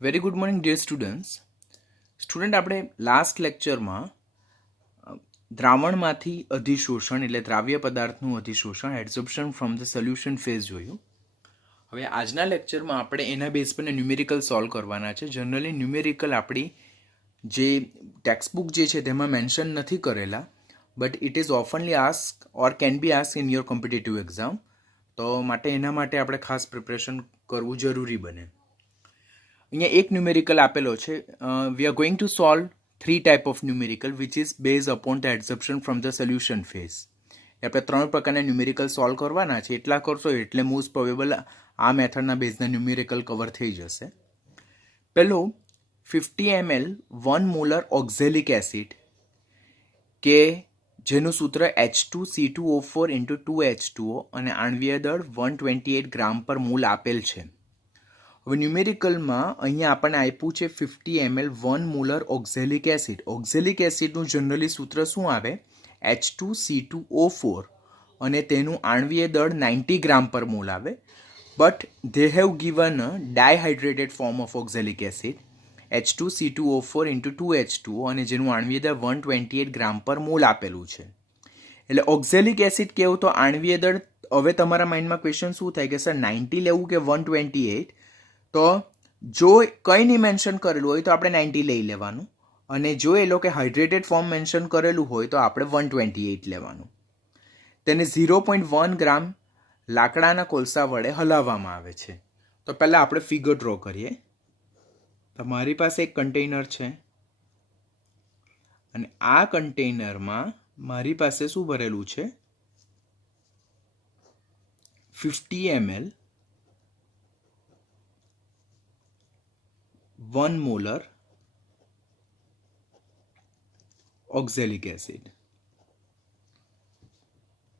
Very good morning dear student આપણે last લેક્ચરમાં દ્રાવણમાંથી અધિશોષણ એટલે દ્રાવ્ય પદાર્થનું અધિશોષણ adsorption from the solution phase જોયું. હવે આજના લેક્ચરમાં આપણે એના બેઝ પર ન્યુમેરિકલ સોલ્વ કરવાના છે. જનરલી ન્યુમેરિકલ આપણી જે ટેક્સ્ટબુક જે છે તેમાં મેન્શન નથી કરેલા, but it is oftenly ask or can be ask in your competitive exam. તો એના માટે આપણે ખાસ પ્રિપરેશન કરવું જરૂરી બને. અહીંયા એક ન્યુમેરિકલ આપેલો છે. We are going to solve 3 type of numerical which is base upon the adsorption from the solution phase. આપણે 3 પ્રકારના ન્યુમેરિકલ સોલ્વ કરવાના છે. એટલા કરશો એટલે મોસ્ટ પ્રોબેબલ આ મેથડના બેઝના ન્યુમેરિકલ કવર થઈ જશે. પહેલો 50 ml 1 મોલર ઓક્ઝેલિક એસિડ કે જેનું સૂત્ર H2C2O4 × 2H2O અને આણ્વીય દળ 128 ગ્રામ પર મોલ આપેલ છે. હવે ન્યુમેરિકલમાં અહીંયા આપણને આપ્યું છે 50 ml 1 molar oxalic acid. Oxalic એસિડનું જનરલી સૂત્ર શું આવે? H2C2O4 અને તેનું આણ્વીય દળ 90 ગ્રામ પર મોલ આવે. But they have given a dihydrated form of oxalic acid H2C2O4 × 2H2O અને જેનું આણ્વીય દળ 128 ગ્રામ પર મોલ આપેલું છે. એટલે ઓક્ઝેલિક એસિડ કેવું તો આણ્વીય દળ, હવે તમારા માઇન્ડમાં ક્વેશ્ચન શું થાય કે સર 90 લેવું કે 128? તો જો કંઈ નહીં મેન્શન કરેલું હોય તો આપણે 90 લઈ લેવાનું, અને જો એ લોકો હાઇડ્રેટેડ ફોર્મ મેન્શન કરેલું હોય તો આપણે 128 લેવાનું. તેને 0.1 ગ્રામ લાકડાના કોલસા વડે હલાવવામાં આવે છે. તો પહેલાં આપણે ફિગર ડ્રો કરીએ. તમારી પાસે એક કન્ટેનર છે અને આ કન્ટેનરમાં મારી પાસે શું ભરેલું છે? 50 ml 1 મોલર ઓક્ઝેલિક એસિડ.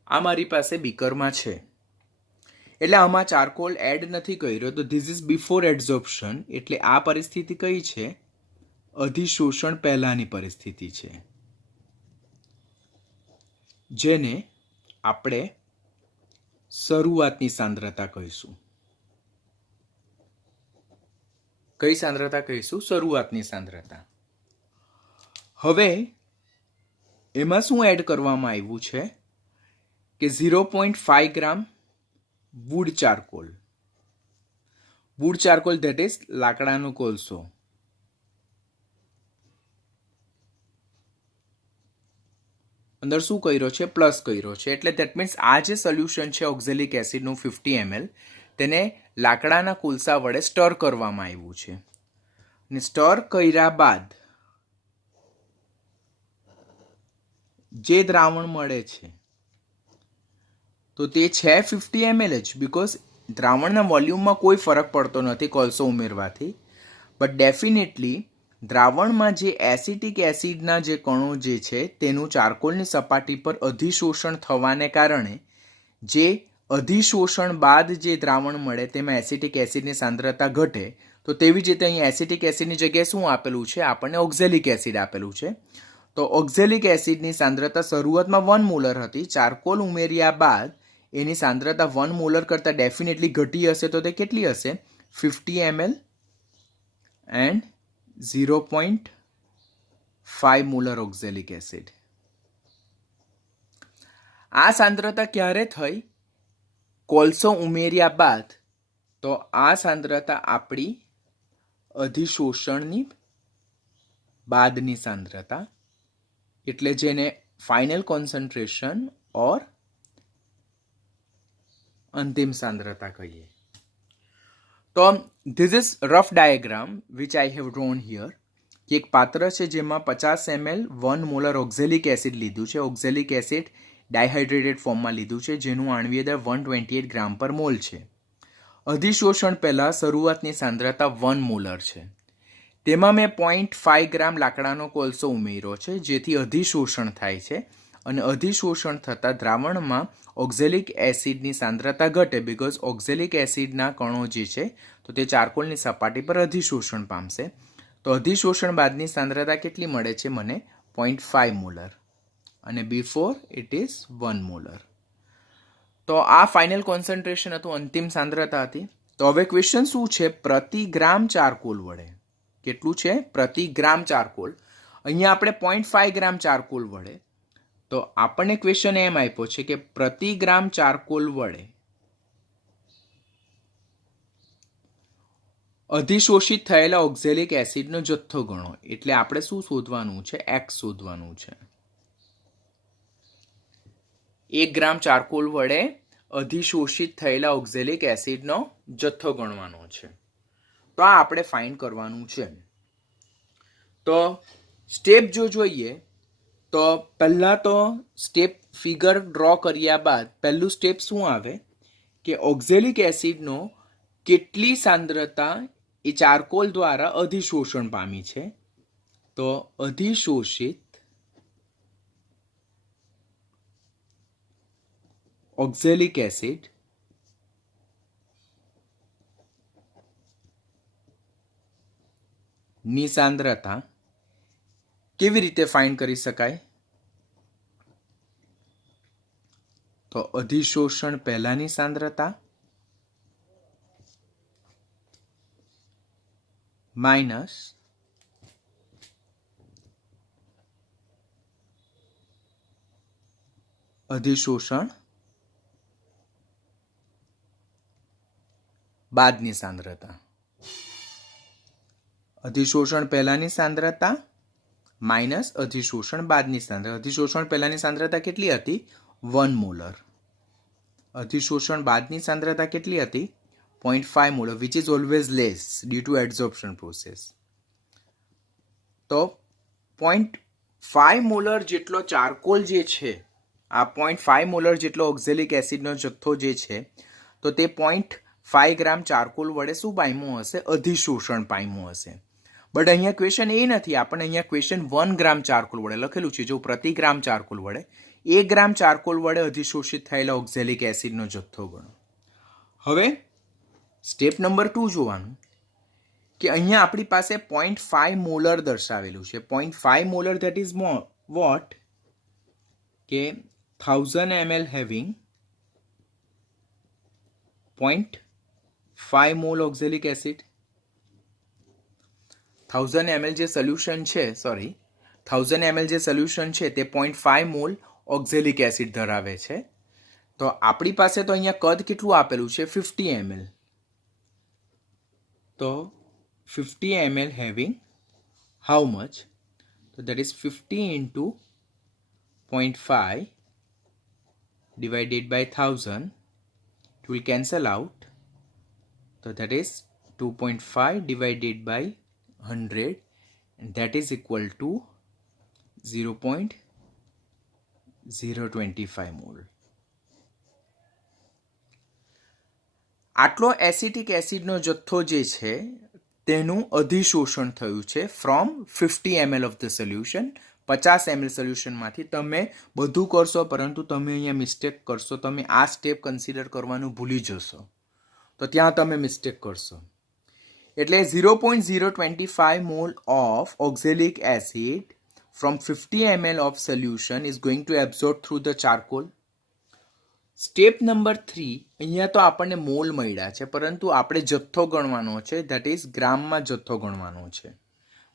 આ મારી પાસે બીકરમાં છે, એટલે આમાં ચારકોલ એડ નથી કર્યો. તો ધીસ ઇઝ બિફોર એડઝોર્પ્શન, એટલે આ પરિસ્થિતિ કઈ છે? અધિશોષણ પહેલાની પરિસ્થિતિ છે, જેને આપણે શરૂઆતની સાંદ્રતા કહીશું. કઈ સાંદ્રતા કહીશું? શરૂઆતની સાંદ્રતા. હવે એમાં શું એડ કરવામાં આવ્યું છે કે 0.5 gram wood charcoal. Wood charcoal that is લાકડાનો કોલસો. અંદર શું કર્યો છે? પ્લસ કર્યો છે. એટલે દેટ મીન્સ આ જે સોલ્યુશન છે ઓક્ઝેલિક એસિડનું 50 ml તેને લાકડાના કોલસા વડે સ્ટર કરવામાં આવ્યું છે. અને સ્ટર કર્યા બાદ જે દ્રાવણ મળે છે તો તે છે 50 ml જ, બિકોઝ દ્રાવણના વોલ્યુમમાં કોઈ ફરક પડતો નથી કોલસો ઉમેરવાથી. બટ ડેફિનેટલી દ્રાવણમાં જે એસિટિક એસિડના જે કણો જે છે તેનું ચારકોલની સપાટી પર અધિશોષણ થવાને કારણે જે અધિશોષણ બાદ જે દ્રાવણ મળે તેમાં એસિટિક એસિડની સાંદ્રતા ઘટે. તો તેવી જ રીતે અહીં એસિટિક એસિડની જગ્યાએ શું આપેલું છે? આપણને ઓક્ઝેલિક એસિડ આપેલું છે. તો ઓક્ઝેલિક એસિડની સાંદ્રતા શરૂઆતમાં 1 મોલર હતી. ચારકોલ ઉમેર્યા બાદ એની સાંદ્રતા 1 મોલર કરતાં ડેફિનેટલી ઘટી હશે. તો તે કેટલી હશે? 50 ml and 0.5 molar oxalic acid. આ સાંદ્રતા ક્યારે થઈ? કોલસો ઉમેર્યા બાદ. તો આ સાંદ્રતા આપણી અધિશોષણની બાદની સાંદ્રતા, એટલે જેને ફાઇનલ કોન્સન્ટ્રેશન ઓર અંતિમ સાંદ્રતા કહીએ. તો this is rough diagram which I have drone here. કે એક પાત્ર છે જેમાં 50 ml 1 મોલર ઓક્ઝેલિક એસિડ લીધું છે. ઓક્ઝેલિક એસિડ ડાયહાઇડ્રેટેડ ફોર્મમાં લીધું છે, જેનું આણ્વીય દળ 128 ગ્રામ પર મોલ છે. અધિશોષણ પહેલાં શરૂઆતની સાંદ્રતા 1 મોલર છે. તેમાં મેં 0.5 ગ્રામ લાકડાનો કોલસો ઉમેર્યો છે, જેથી અધિશોષણ થાય છે. અને અધિશોષણ થતાં દ્રાવણમાં ઓક્ઝેલિક એસિડની સાંદ્રતા ઘટે, બિકોઝ ઓક્ઝેલિક એસિડના કણો જે છે તો તે ચારકોલની સપાટી પર અધિશોષણ પામશે. તો અધિશોષણ બાદની સાંદ્રતા કેટલી મળે છે મને? 0.5 મોલર, અને બિફોર ઇટ ઇઝ 1 મોલર. તો આ ફાઇનલ કોન્સન્ટ્રેશન હતું, અંતિમ સાંદ્રતા હતી. તો હવે ક્વેશ્ચન શું છે? પ્રતિ ગ્રામ ચારકોલ વડે કેટલું છે? પ્રતિ ગ્રામ ચારકોલ. અહીંયા આપણે 0.5 ગ્રામ ચારકોલ વડે, તો આપણને ક્વેશ્ચન એમ આપ્યો છે કે પ્રતિ ગ્રામ ચારકોલ વડે અધિશોષિત થયેલા ઓક્ઝેલિક એસિડનો જથ્થો ગણો. એટલે આપણે શું શોધવાનું છે? એક્સ શોધવાનું છે. 1 ગ્રામ ચારકોલ વડે અધિશોષિત થયેલા ઓક્ઝેલિક એસિડનો જથ્થો ગણવાનો છે. તો આ આપણે ફાઇન્ડ કરવાનું છે. તો સ્ટેપ જો જોઈએ તો પહેલાં તો સ્ટેપ ફિગર ડ્રો કર્યા બાદ પહેલું સ્ટેપ શું આવે કે ઓક્ઝેલિક એસિડનો કેટલી સાંદ્રતા એ ચારકોલ દ્વારા અધિશોષણ પામી છે. તો અધિશોષિત ઓક્ઝેલિક એસિડ ની સાંદ્રતા કેવી રીતે ફાઇન્ડ કરી શકાય? તો અધિશોષણ પહેલાની સાંદ્રતા માઇનસ અધિશોષણ બાદની સાંદ્રતા. અધિશોષણ પહેલાની સાંદ્રતા માઇનસ અધિશોષણ બાદની સાંદ્રતા. અધિશોષણ પહેલાની સાંદ્રતા કેટલી હતી? 1 મોલર. અધિશોષણ બાદની સાંદ્રતા કેટલી હતી? 0.5 molar, which is always less due to adsorption process. તો 0.5 મોલર જેટલો ચારકોલ જે છે, આ 0.5 મોલર જેટલો ઓક્ઝેલિક એસિડનો જથ્થો જે છે, તો તે 0.5 ગ્રામ ચારકોલ વડે શું પામ્યું હશે? અધિશોષણ પામ્યું હશે. બટ અહીંયા ક્વેશ્ચન એ નથી. આપણે અહીંયા ક્વેશ્ચન 1 ગ્રામ ચારકોલ વડે લખેલું છે. જો પ્રતિ ગ્રામ ચારકોલ વડે 1 ગ્રામ ચારકોલ વડે અધિશોષિત થયેલા ઓક્ઝેલિક એસિડનો જથ્થો ગણો. હવે સ્ટેપ નંબર 2 જોવાનું કે અહીંયા આપણી પાસે 0.5 મોલર દર્શાવેલું છે. 0.5 મોલર ધેટ ઇઝ વોટ કે 1000 ml having 0.5 mall oxalic acid. 1000 ml જે સોલ્યુશન છે, 1000 ml જે સોલ્યુશન છે તે 0.5 મોલ ઓક્ઝેલિક એસિડ ધરાવે છે. તો આપણી પાસે તો અહીંયા કદ કેટલું આપેલું છે? 50 ml. તો 50 ml હેવિંગ હાઉ મચ? તો that is 50 into 0.5 divided by 1000. It will cancel out. So that is 2.5 divided by 100, and that is equal to 0.025 mole. આટલો એસિટિક એસિડનો જથ્થો જે છે તેનું અધિશોષણ થયું છે from 50 ml of the solution. 50 ml સોલ્યુશનમાંથી તમે બધું કરશો, પરંતુ તમે અહીંયા મિસ્ટેક કરશો. તમે આ સ્ટેપ કન્સિડર કરવાનું ભૂલી જશો, તો ત્યાં તમે મિસ્ટેક કરશો. એટલે 0.025 mall of oxalic acid from 50 ml of solution is going to absorb through the charcoal. Step number 3, અહીંયા તો આપણને મોલ મળ્યા છે, પરંતુ આપણે જથ્થો ગણવાનો છે, ધેટ ઇઝ ગ્રામમાં જથ્થો ગણવાનો છે.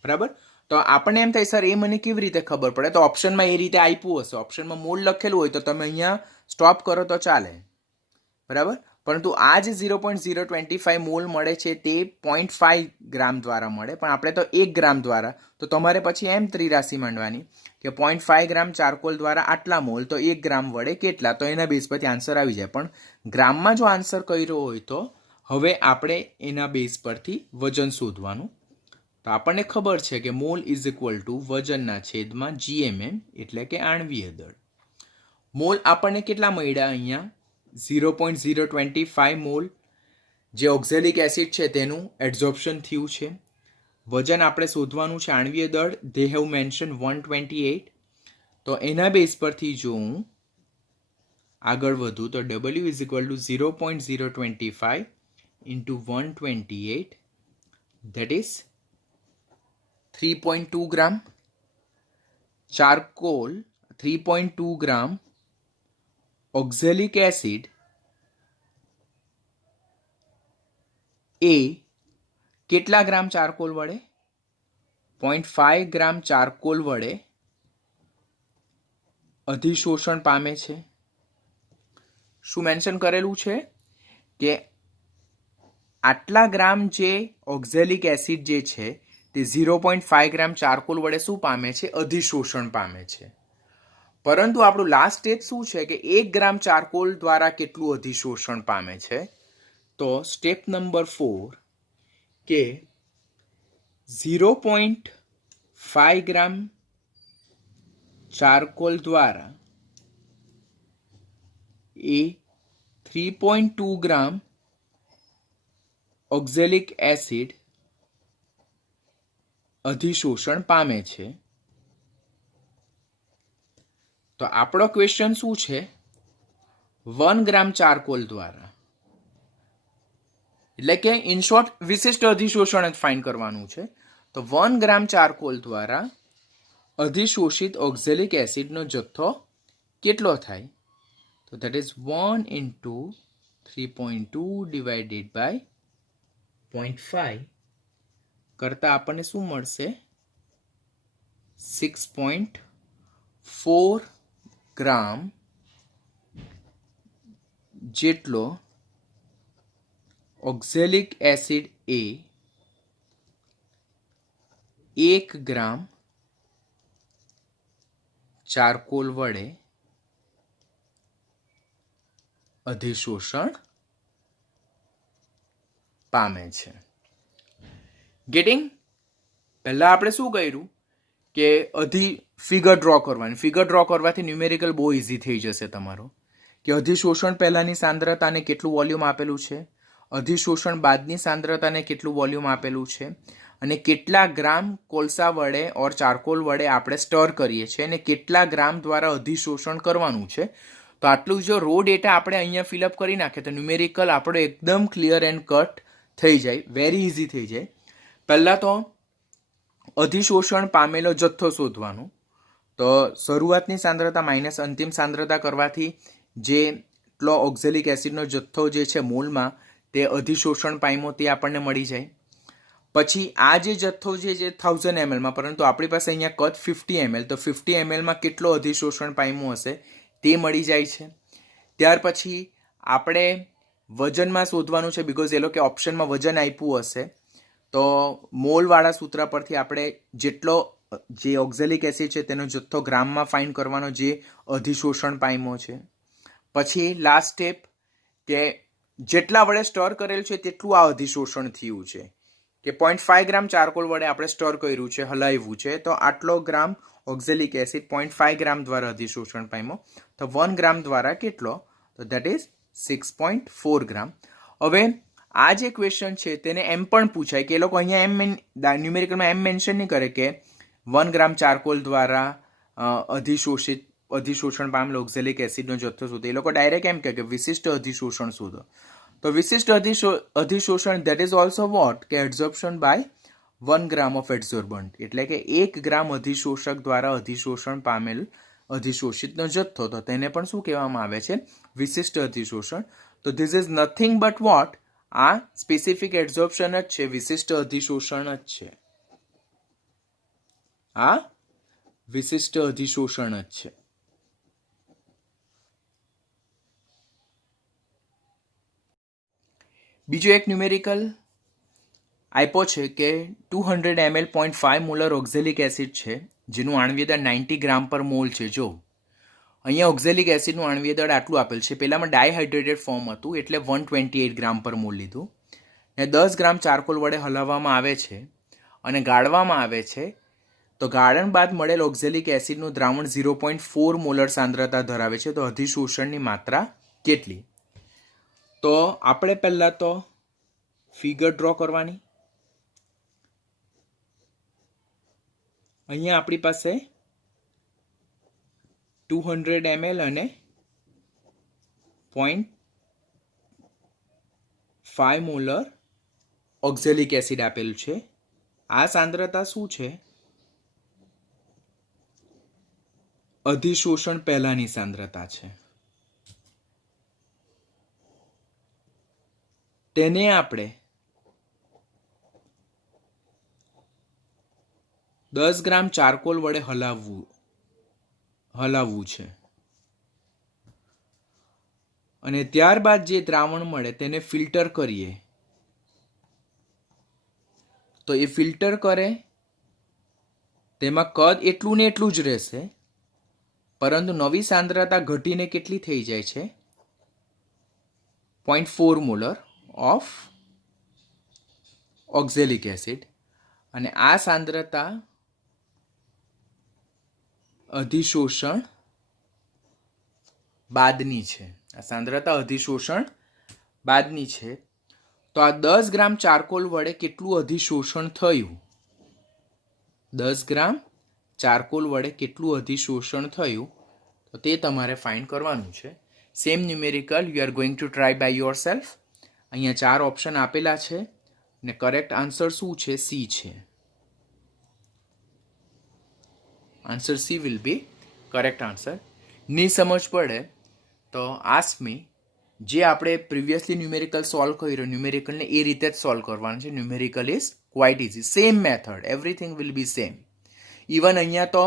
બરાબર? તો આપણને એમ થાય સર એ મને કેવી રીતે ખબર પડે? તો ઓપ્શનમાં એ રીતે આપ્યું હશે. ઓપ્શનમાં મોલ લખેલું હોય તો તમે અહીંયા સ્ટોપ કરો તો ચાલે. બરાબર? પરંતુ આ જે 0.025 મોલ મળે છે તે 0.5 ગ્રામ દ્વારા મળે, પણ આપણે તો 1 ગ્રામ દ્વારા. તો તમારે પછી એમ ત્રિરાશિ માંડવાની કે 0.5 ગ્રામ ચારકોલ દ્વારા આટલા મોલ, તો 1 ગ્રામ વડે કેટલા, તો એના બેઝ પરથી આન્સર આવી જાય. પણ ગ્રામમાં જો આન્સર કર્યો હોય તો હવે આપણે એના બેઝ પરથી વજન શોધવાનું. તો આપણને ખબર છે કે મોલ ઇઝ ઇક્વલ ટુ વજનના છેદમાં GMM, એટલે કે આણવીય દળ. મોલ આપણને કેટલા મળ્યા? અહીંયા 0.025 મોલ જે ઓક્ઝેલિક એસિડ છે તેનું એડઝોર્પ્શન થયું છે. વજન આપણે શોધવાનું છે, આણવીય દળ they have mentioned 128. તો એના બેઝ પરથી જો હું આગળ વધું તો W is equal to 0.025 into 128, that is 3.2 gram. Charcoal 3.2 gram oxalic acid એ કેટલા ગ્રામ ચારકોલ વડે 0.5 ગ્રામ ચારકોલ વડે અધિશોષણ પામે છે. શું મેન્શન કરેલું છે કે આટલા ગ્રામ જે ઓક્ઝેલિક એસિડ જે છે તે 0.5 ગ્રામ ચારકોલ વડે શું પામે છે? અધિશોષણ પામે છે. પરંતુ આપણું લાસ્ટ સ્ટેપ શું છે કે 1 ગ્રામ ચારકોલ દ્વારા કેટલું અધિશોષણ પામે છે? તો સ્ટેપ નંબર 4 કે 0.5 ગ્રામ ચારકોલ દ્વારા એ 3.2 ગ્રામ ઓક્ઝેલિક એસિડ અધિશોષણ પામે છે. તો આપણો ક્વેશ્ચન શું છે? 1 ગ્રામ ચારકોલ દ્વારા, એટલે કે ઇન શોર્ટ વિશિષ્ટ અધિશોષણ જ ફાઇન્ડ કરવાનું છે. તો 1 ગ્રામ ચારકોલ દ્વારા અધિશોષિત ઓક્ઝેલિક એસિડનો જથ્થો કેટલો થાય? તો that is 1 into 3.2 divided by 0.5 કરતા આપણને શું મળશે? 6.4 ગ્રામ જેટલો ઓક્ઝેલિક એસિડ એ 1 ગ્રામ ચારકોલ વડે અધિશોષણ પામે છે. ગેટિંગ? પહેલા આપણે શું કર્યું કે ફિગર ડ્રો કરવાની. ફિગર ડ્રો કરવાથી ન્યુમેરિકલ બહુ ઇઝી થઈ જશે તમારો. કે અધિશોષણ પહેલાની સાંદ્રતાને કેટલું વોલ્યુમ આપેલું છે, અધિશોષણ બાદની સાંદ્રતાને કેટલું વોલ્યુમ આપેલું છે, અને કેટલા ગ્રામ કોલસા વડે ઓર ચારકોલ વડે આપણે સ્ટર કરીએ છીએ અને કેટલા ગ્રામ દ્વારા અધિશોષણ કરવાનું છે. તો આટલું જો રો ડેટા આપણે અહીંયા ફિલઅપ કરી નાખીએ તો ન્યુમેરિકલ આપણો એકદમ ક્લિયર એન્ડ કટ થઈ જાય, વેરી ઇઝી થઈ જાય. પહેલાં તો અધિશોષણ પામેલો જથ્થો શોધવાનો. તો શરૂઆતની સાંદ્રતા માઇનસ અંતિમ સાંદ્રતા કરવાથી જેટલો ઓક્ઝેલિક એસિડનો જથ્થો જે છે મોલમાં તે અધિશોષણ પામ્યો તે આપણને મળી જાય. પછી આ જે જથ્થો છે જે 1000 mlમાં, પરંતુ આપણી પાસે અહીંયા કદ 50 ml, તો 50 mlમાં કેટલો અધિશોષણ પામ્યો હશે તે મળી જાય છે. ત્યાર પછી આપણે વજનમાં શોધવાનું છે, બિકોઝ એ લોકો ઓપ્શનમાં વજન આપ્યું હશે. તો મોલવાળા સૂત્ર પરથી આપણે જેટલો જે ઓક્ઝેલિક એસિડ છે તેનો જથ્થો ગ્રામમાં ફાઇન્ડ કરવાનો જે અધિશોષણ પામ્યો છે. પછી લાસ્ટ સ્ટેપ કે જેટલા વડે સ્ટર કરેલ છે તેટલું આ અધિશોષણ થયું છે. કે 0.5 ગ્રામ ચારકોલ વડે આપણે સ્ટર કર્યું છે, હલાવ્યું છે, તો આટલો ગ્રામ ઓક્ઝેલિક એસિડ 0.5 ગ્રામ દ્વારા અધિશોષણ પામ્યો. તો 1 ગ્રામ દ્વારા કેટલો? તો દેટ ઇઝ 6.4 ગ્રામ. હવે આ જે ક્વેશ્ચન છે તેને એમ પણ પૂછાય કે એ લોકો અહીંયા ન્યુમેરિકલમાં એમ મેન્શન નહીં કરે કે 1 ગ્રામ ચારકોલ દ્વારા અધિશોષણ પામેલ ઓક્ઝેલિક એસિડનો જથ્થો શોધો. એ લોકો ડાયરેક્ટ એમ કહે કે વિશિષ્ટ અધિશોષણ શોધો. તો વિશિષ્ટ અધિશોષણ દેટ ઇઝ ઓલ્સો વોટ કે એડઝોર્પ્શન બાય 1 ગ્રામ ઓફ એડઝોર્બન્ટ, એટલે કે 1 ગ્રામ અધિશોષક દ્વારા અધિશોષણ પામેલ અધિશોષિતનો જથ્થો. તો તેને પણ શું કહેવામાં આવે છે? વિશિષ્ટ અધિશોષણ. તો this is nothing but what? આ સ્પેસિફિક એડઝોર્પ્શન જ છે, વિશિષ્ટ અધિશોષણ જ છે. આ વિશિષ્ટ અધિશોષણ જ છે. બીજો એક ન્યુમેરિકલ આપ્યો છે કે 200 ml 0.5 મોલર ઓક્ઝેલિક એસિડ છે જેનું આણ્વીય દળ 90 ગ્રામ પર મોલ છે. જો અહીંયા ઓક્ઝેલિક એસિડનું આણ્વીય દળ આટલું આપેલ છે, પહેલામાં ડાયહાઇડ્રેટેડ ફોર્મ હતું એટલે 128 ગ્રામ પર મોલ લીધું, ને 10 ગ્રામ ચારકોલ વડે હલાવવામાં આવે છે અને ગાળવામાં આવે છે. તો ગાળણ બાદ મળેલ ઓક્ઝેલિક એસિડનું દ્રાવણ 0.4 મોલર સાંદ્રતા ધરાવે છે. તો અધિશોષણની માત્રા કેટલી? તો આપણે પહેલાં તો ફિગર ડ્રો કરવાની. અહીંયા આપણી પાસે 200 ml અને 0.5 મોલર ઓક્ઝેલિક એસિડ આપેલું છે. આ સાંદ્રતા શું છે? અધિશોષણ પહેલાની સાંદ્રતા છે. તેને આપણે 10 ગ્રામ ચારકોલ વડે હલાવવું છે અને ત્યારબાદ જે દ્રાવણ મળે તેને ફિલ્ટર કરીએ તો એ ફિલ્ટર કરે તેમાં કદ એટલું ને એટલું જ રહેશે, પરંતુ નવી સાંદ્રતા ઘટીને કેટલી થઈ જાય છે 0.4 મોલર ઓફ ઓક્ઝેલિક એસિડ, અને આ સાંદ્રતા અધિશોષણ બાદની છે. આ સાંદ્રતા અધિશોષણ બાદની છે. તો આ 10 ગ્રામ ચારકોલ વડે કેટલું અધિશોષણ થયું, 10 ગ્રામ ચારકોલ વડે કેટલું અધિશોષણ થયું, તો તે તમારે ફાઇન્ડ કરવાનું છે. Same numerical you are going to try by yourself. અહીંયા 4 ઓપ્શન આપેલા છે ને કરેક્ટ આન્સર શું છે? સી છે. Answer she will be correct answer. ની સમજ પડે તો આસ્ક મી. જે આપણે પ્રિવિયસલી ન્યુમેરિકલ સોલ્વ કર્યો, ન્યુમેરિકલને એ રીતે જ સોલ્વ કરવાનું છે. Numerical is quite easy. Same method, everything will be same. Even અહીંયા તો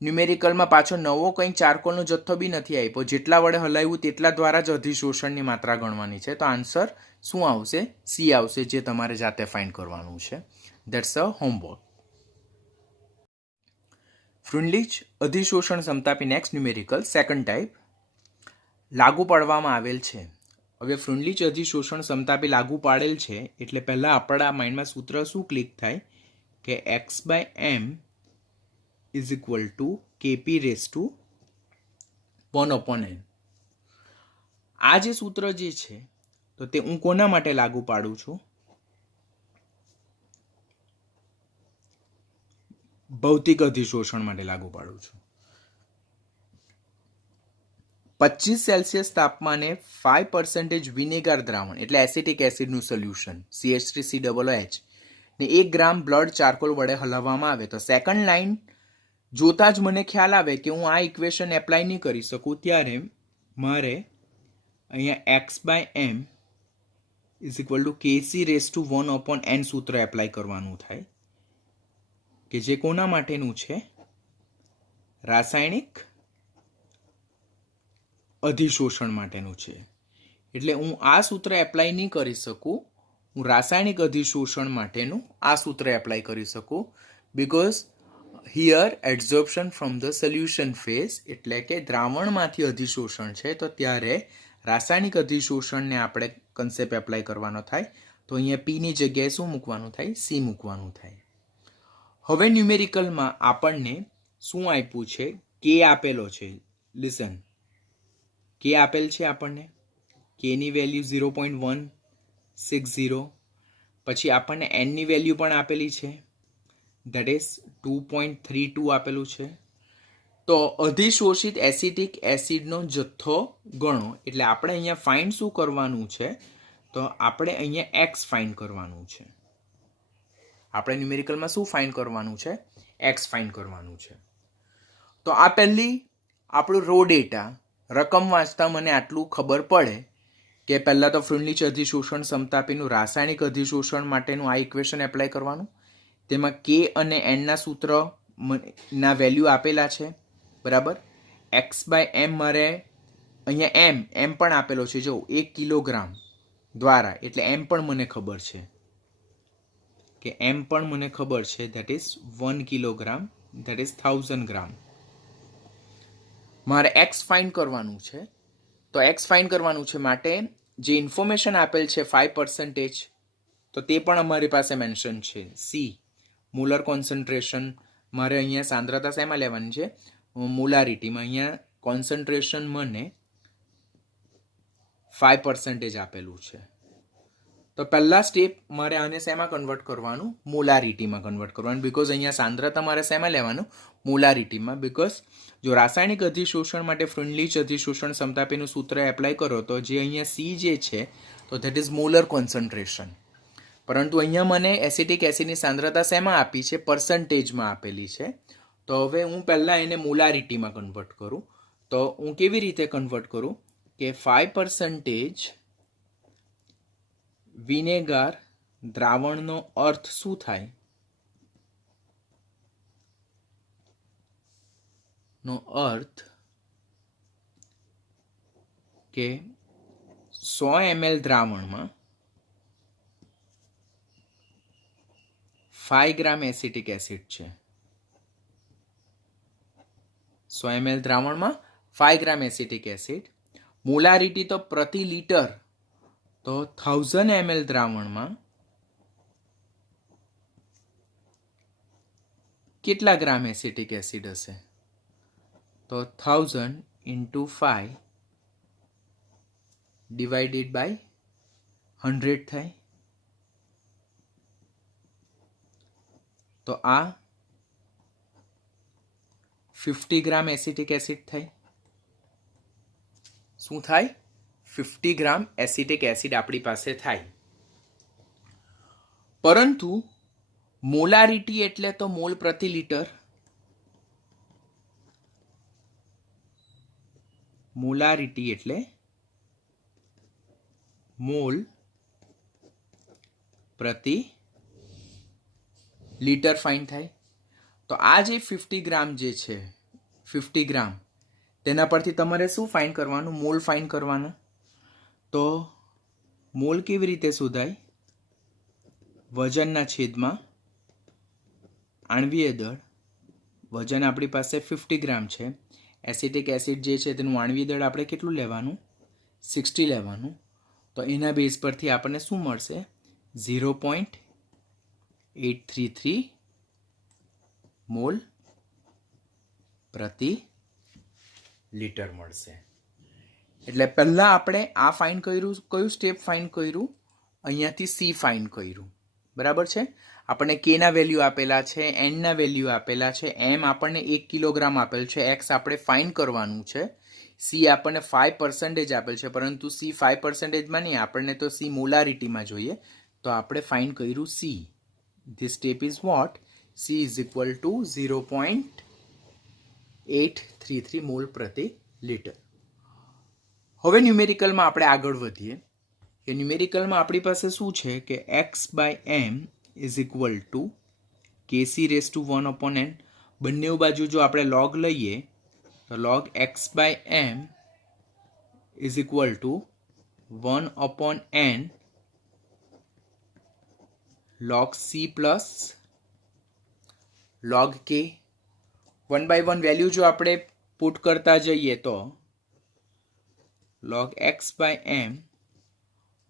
ન્યુમેરિકલમાં પાછો નવો કંઈ ચારકોલનો જથ્થો બી નથી આપ્યો. જેટલા વડે હલાવ્યું તેટલા દ્વારા જ અધિશોષણની માત્રા ગણવાની છે. તો આન્સર શું આવશે? સી આવશે, જે તમારે જાતે ફાઇન્ડ કરવાનું છે. That's a homework. ફ્રુનલીચ અધિશોષણ સમતાપી નેક્સ્ટ ન્યુમેરિકલ સેકન્ડ ટાઈપ લાગુ પાડવામાં આવેલ છે. હવે ફ્રુનલીચ અધિશોષણ સમતાપી લાગુ પાડેલ છે એટલે પહેલાં આપણા માઇન્ડમાં સૂત્ર શું ક્લિક થાય કે x/m is equal to KP raise to 1/n. આ જે સૂત્ર જે છે તો તે હું કોના માટે લાગુ પાડું છું? ભૌતિક અધિશોષણ માટે લાગુ પાડું છું. 25 સેલ્સિયસ તાપમાને 5% વિનેગાર દ્રાવણ એટલે એસિટિક એસિડનું સોલ્યુશન CH3COOH ને 1 ગ્રામ બ્લડ ચારકોલ વડે હલાવવામાં આવે તો સેકન્ડ લાઇન જોતા જ મને ખ્યાલ આવે કે હું આ ઇક્વેશન એપ્લાય નહીં કરી શકું, ત્યારે મારે અહીંયા x/m is equal to KC raise to 1/n સૂત્ર એપ્લાય કરવાનું થાય, કે જે કોના માટેનું છે? રાસાયણિક અધિશોષણ માટેનું છે. એટલે હું આ સૂત્ર એપ્લાય નહીં કરી શકું, હું રાસાયણિક અધિશોષણ માટેનું આ સૂત્ર એપ્લાય કરી શકું. Because here adsorption from the solution phase, એટલે કે દ્રાવણમાંથી અધિશોષણ છે, તો ત્યારે રાસાયણિક અધિશોષણને આપણે કન્સેપ્ટ એપ્લાય કરવાનો થાય. તો અહીંયા પીની જગ્યાએ શું મૂકવાનું થાય? સી મૂકવાનું થાય. હવે ન્યુમેરિકલમાં આપણને શું આપ્યું છે? કે આપેલો છે. લિસન, કે આપેલ છે આપણને, કેની વેલ્યુ 0.160, પછી આપણને એનની વેલ્યુ પણ આપેલી છે, ધેટ ઇઝ 2.32 આપેલું છે. તો અધિશોષિત એસિટિક એસિડનો જથ્થો ગણો. એટલે આપણે અહીંયા ફાઇન્ડ શું કરવાનું છે? તો આપણે અહીંયા એક્સ ફાઇન્ડ કરવાનું છે. આપણે ન્યુમેરિકલમાં શું ફાઇન્ડ કરવાનું છે? એક્સ ફાઇન્ડ કરવાનું છે. તો આ પહેલી આપણું રો ડેટા રકમ વાંચતા મને આટલું ખબર પડે કે પહેલાં તો ફ્રુનલીચ અધિશોષણ સમતાપીનું રાસાયણિક અધિશોષણ માટેનું આ ઇક્વેશન એપ્લાય કરવાનું. તેમાં કે અને એનના સૂત્ર ના વેલ્યુ આપેલા છે, બરાબર. x/m મારે અહીંયા એમ પણ આપેલો છે, જો 1 કિલોગ્રામ દ્વારા, એટલે એમ પણ મને ખબર છે કે એમ પણ મને ખબર છે, that is 1 kilogram, that is 1000 ગ્રામ. મારે એક્સ ફાઇન્ડ કરવાનું છે. તો એક્સ ફાઇન્ડ કરવાનું છે માટે જે ઇન્ફોર્મેશન આપેલ છે 5%, તો તે પણ અમારી પાસે મેન્શન છે. સી મોલર કોન્સન્ટ્રેશન, મારે અહીંયા સાંદ્રતા શેમાં લેવાની છે? મોલારિટીમાં. અહીંયા કોન્સન્ટ્રેશન મને 5% આપેલું છે. તો પહેલા સ્ટેપ મારે આને શેમાં કન્વર્ટ કરવાનું? મોલારિટીમાં કન્વર્ટ કરવાનું. બિકોઝ અહીંયા સાંદ્રતા મારે શેમાં લેવાનું? મોલારિટીમાં. બિકોઝ જો રાસાયણિક અધિશોષણ માટે ફ્રુનલીચ અધિશોષણ સમતાપીનું સૂત્ર એપ્લાય કરો તો જે અહીંયા સી જે છે તો ધેટ ઇઝ મોલર કોન્સન્ટ્રેશન. પરંતુ અહીંયા મને એસિટિક એસિડની સાંદ્રતા શેમાં આપી છે? પર્સન્ટેજમાં આપેલી છે. તો હવે હું પહેલાં એને મોલારિટીમાં કન્વર્ટ કરું. તો હું કેવી રીતે કન્વર્ટ કરું કે 5% વિનેગાર દ્રાવણનો અર્થ શું થાય? નો અર્થ કે 100 ml દ્રાવણમાં 5 ગ્રામ એસિટિક એસિડ છે. 100 ml દ્રાવણમાં 5 ગ્રામ એસિટિક એસિડ. મોલારિટી તો પ્રતિ લીટર, તો 1000 ml દ્રાવણમાં કેટલા ગ્રામ એસિટિક એસિડ હશે? તો 1000 into 5 divided by 100 થાય. તો આ 50 ગ્રામ એસિટિક એસિડ થાય. શું થાય? 50 ગ્રામ એસિટિક એસિડ આપણી પાસે થાય. પરંતુ મોલારિટી એટલે તો મોલ પ્રતિ લીટર. મોલારિટી એટલે મોલ પ્રતિ લીટર ફાઇન થાય. તો આ જે 50 ગ્રામ જે છે, 50 ગ્રામ, તેના પરથી તમારે શું ફાઇન કરવાનું? મોલ ફાઇન કરવાના. તો મોલ કેવી રીતે શોધાય? વજનના છેદમાં આણ્વીય દળ. વજન આપણી પાસે 50 ગ્રામ છે. એસિટિક એસિડ જે છે તેનું આણ્વીય દળ આપણે કેટલું લેવાનું? 60 લેવાનું. તો એના બેઝ પરથી આપણને શું મળશે? 0.833 મોલ પ્રતિ લીટર મળશે. એટલે પહેલાં આપણે આ ફાઇન કર્યું. કયું સ્ટેપ ફાઇન કર્યું? અહીંયાથી સી ફાઇન કર્યું. બરાબર છે. આપણને કેના વેલ્યુ આપેલા છે, એનના વેલ્યુ આપેલા છે, એમ આપણને 1 કિલોગ્રામ આપેલ છે, એક્સ આપણે ફાઇન કરવાનું છે, સી આપણને 5% આપેલ છે, પરંતુ સી 5%માં નહીં, આપણને તો સી મોલારિટીમાં જોઈએ. તો આપણે ફાઇન કર્યું C. This step is what? She is equal two 0.833 mall પ્રતિ લીટર. હવે ન્યુમેરિકલમાં આપણે આગળ વધીએ. કે ન્યુમેરિકલમાં આપણી પાસે શું છે કે x/m is equal two Kc⁻1/n. બંને બાજુ જો આપણે log લઈએ તો log x/m is equal two 1/n log c plus log k. 1 by 1 value જો આપણે પુટ કરતા જઈએ તો log x/m